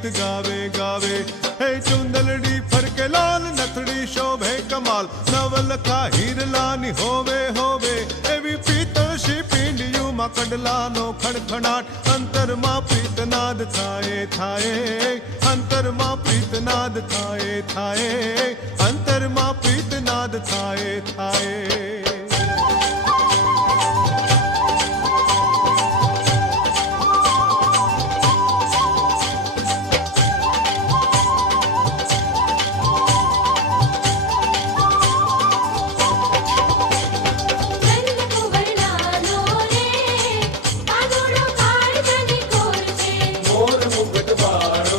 ગીત ગાવે ગાવે હે ચુંદલડી ફરકે લાલ નથડી શોભે કમાલ નવલખા હીરલાની હોવે હોવે એવી પીતળ પીંડિયુંમાં કડલાનો ખડખડાટ અંતરમાં પ્રીતનાદ થાય થાય અંતરમાં પ્રીતનાદ થાય થાય અંતરમાં પ્રીતનાદ થાય થાય